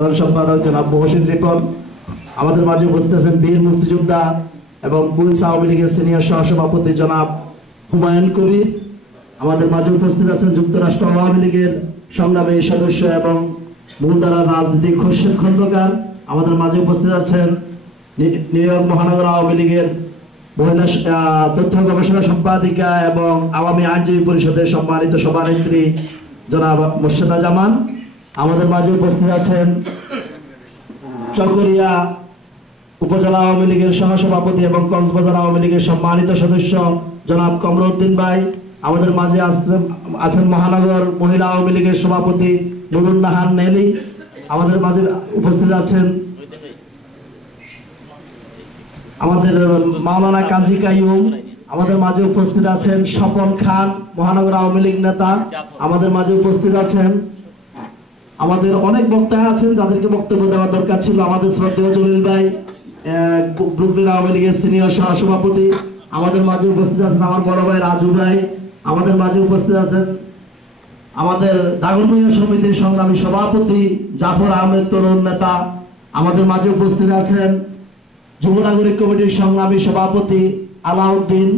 সম্পাদক জনাব মহসিন রিপন, আমাদের মাঝে উপস্থিত আছেন বীর মুক্তিযোদ্ধা এবং কুইন্স আওয়ামী লীগের সিনিয়র সহসভাপতি জনাব হুমায়ুন কবির, আমাদের মাঝে উপস্থিত আছেন যুক্তরাষ্ট্র আওয়ামী লীগের সংগ্রামী সদস্য এবং মূলধারার রাজনীতিক খোরশেদ খন্দকার, আমাদের মাঝে উপস্থিত আছেন নিউ ইয়র্ক মহানগর আওয়ামী লীগের মহিলা তথ্য গবেষণা সম্পাদিকা এবং আওয়ামী আইনজীবী পরিষদের সম্মানিত সভানেত্রী জনাব মোর্শেদা জামান, আমাদের মাঝে উপস্থিত আছেন চকরিয়া উপজেলা আওয়ামী লীগের সহসভাপতি এবং কক্সবাজার আওয়ামী লীগের সম্মানিত সদস্য জনাব কমরউদ্দিন ভাই, আমাদের মাঝে আছেন মহানগর মহিলা আওয়ামী লীগের সভাপতি নুরুন নাহার নেলি, আমাদের মাঝে উপস্থিত আছেন আমাদের মাওলানা কাজী কাইয়ুম, আমাদের মাঝে উপস্থিত আছেন স্বপন খান মহানগর আওয়ামী লীগ নেতা, আমাদের মাঝে উপস্থিত আছেন আমাদের অনেক বক্তা আছেন যাদেরকে বক্তব্য দেওয়ার দরকার ছিল, আমাদের শ্রদ্ধেয় জলিল ভাই ব্রুকলিন আওয়ামী লীগের সিনিয়র সহসভাপতি, আমাদের মাঝে উপস্থিত আছেন আমার বড় ভাই রাজু ভাই, আমাদের মাঝে উপস্থিত আছেন আমাদের দাগনভূঞা সমিতির সংগ্রামী সভাপতি জাফর আহমেদ তরুণ নেতা, আমাদের মাঝে উপস্থিত আছেন যুব নাগরিক কমিটির সংগ্রামী সভাপতি আলাউদ্দিন,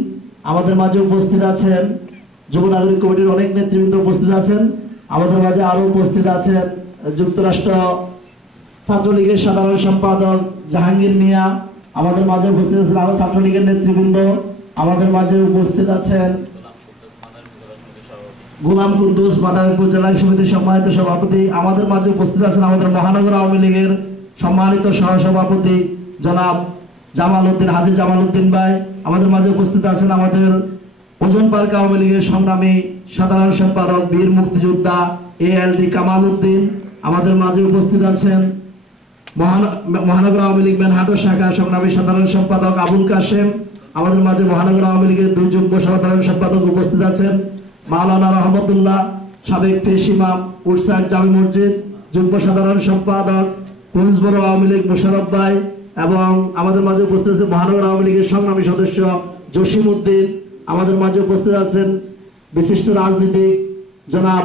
আমাদের মাঝে উপস্থিত আছেন যুব নাগরিক কমিটির অনেক নেতৃবৃন্দ উপস্থিত আছেন, আমাদের মাঝে আরো উপস্থিত আছেন যুক্তরাষ্ট্র ছাত্রলীগের সাধারণ সম্পাদক জাহাঙ্গীর মিয়া, আমাদের মাঝে উপস্থিত আছেন আরো ছাত্রলীগের নেতৃবৃন্দ, আমাদের মাঝে উপস্থিত আছেন গোলাম কুদ্দুস মাদারীপুর জেলা সমিতির সম্মানিত সভাপতি, আমাদের মাঝে উপস্থিত আছেন আমাদের মহানগর আওয়ামী লীগের সম্মানিত সহসভাপতি জনাব জামাল উদ্দিন হাজী জামাল উদ্দিন ভাই, আমাদের মাঝে উপস্থিত আছেন আমাদের ওজন পার্ক আওয়ামী লীগের সংগ্রামী সাধারণ সম্পাদক বীর মুক্তিযোদ্ধা ALD কামাল উদ্দিন, আমাদের মাঝে উপস্থিত আছেন মহানগর আওয়ামী লীগ ম্যানহাটন শাখা সংগ্রামী সাধারণ সম্পাদক আবুল কাশেম, আমাদের মাঝে মহানগর আওয়ামী লীগের দুই যুগ্ম সাধারণ সম্পাদক উপস্থিত আছেন মাওলানা রহমতুল্লাহ সাবেক ফেস ইমাম উডসাইড জামি মসজিদ, যুগ্ম সাধারণ সম্পাদক কুইন্সবরো আওয়ামী লীগ মোশাররফ ভাই, এবং আমাদের মাঝে উপস্থিত আছে মহানগর আওয়ামী লীগের সংগ্রামী সদস্য জসিম উদ্দিন, আমাদের মাঝে উপস্থিত আছেন বিশিষ্ট রাজনীতিক জনাব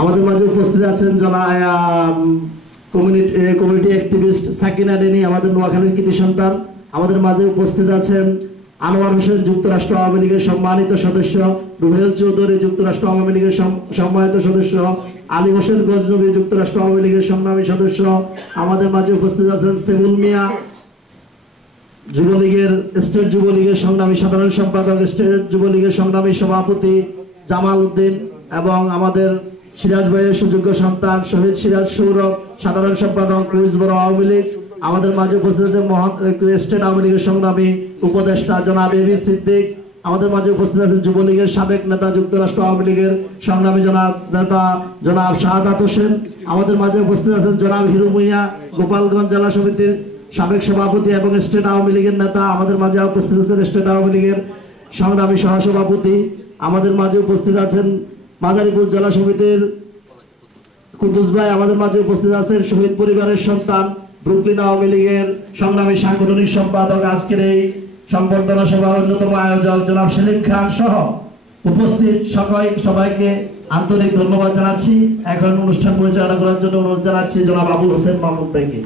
আমাদের মাঝে উপস্থিত আছেন কমিউনিটি অ্যাক্টিভিস্ট সাকিনা ডেনি, আমাদের নোয়াখালীর কৃতি সন্তান, আমাদের মাঝে উপস্থিত আছেন আনোয়ার হোসেন যুক্তরাষ্ট্র আওয়ামী লীগের সম্মানিত সদস্য, রুহেল চৌধুরী যুক্তরাষ্ট্র আওয়ামী লীগের সম্মানিত সদস্য, আলী হোসেন গজনবী যুক্তরাষ্ট্র আওয়ামী লীগের সংগ্রামী সদস্য, আমাদের মাঝে উপস্থিত আছেন সেবুল মিয়া যুবলীগের স্টেট যুবলীগের সংগ্রামী সাধারণ সম্পাদক, স্টেট যুবলীগের সংগ্রামী সভাপতি জামাল উদ্দিন, এবং আমাদের সিরাজ ভাইয়ের সুযোগ্য সন্তান শহীদ সিরাজ সৌরভ সাধারণ সম্পাদক কুইন্সবরো আওয়ামী লীগ, আমাদের মাঝে উপস্থিত আছেন স্টেট আওয়ামী লীগের সংগ্রামী উপদেষ্টা জনাব এবি সিদ্দিক, আমাদের মাঝে উপস্থিত আছেন যুবলীগের সাবেক নেতা যুক্তরাষ্ট্র আওয়ামী লীগের সংগ্রামী জনাব শাহাদাত হোসেন, আমাদের মাঝে উপস্থিত আছেন জনাব হিরু ভূঁইয়া গোপালগঞ্জ জেলা সমিতির সাবেক সভাপতি এবং স্টেট আওয়ামী লীগের নেতা, আমাদের মাঝে উপস্থিত আছেন স্টেট আওয়ামী লীগের সংগ্রামী সহসভাপতি, আমাদের মাঝে উপস্থিত আছেন মাদারীপুর জেলা সমিতির কুদ্দুস ভাই, আমাদের মাঝে উপস্থিত আছেন শহীদ পরিবারের সন্তান ব্রুকলিন আওয়ামী লীগের সংগ্রামী সাংগঠনিক সম্পাদক, আজকের এই সংবর্ধনা সভার অন্যতম আয়োজক জনাব সেলিম খান সহ উপস্থিত সবাইকে আন্তরিক ধন্যবাদ জানাচ্ছি। এখন অনুষ্ঠান পরিচালনা করার জন্য অনুরোধ জানাচ্ছি জনাব আবুল হোসেন মাহমুদ ভাইকে।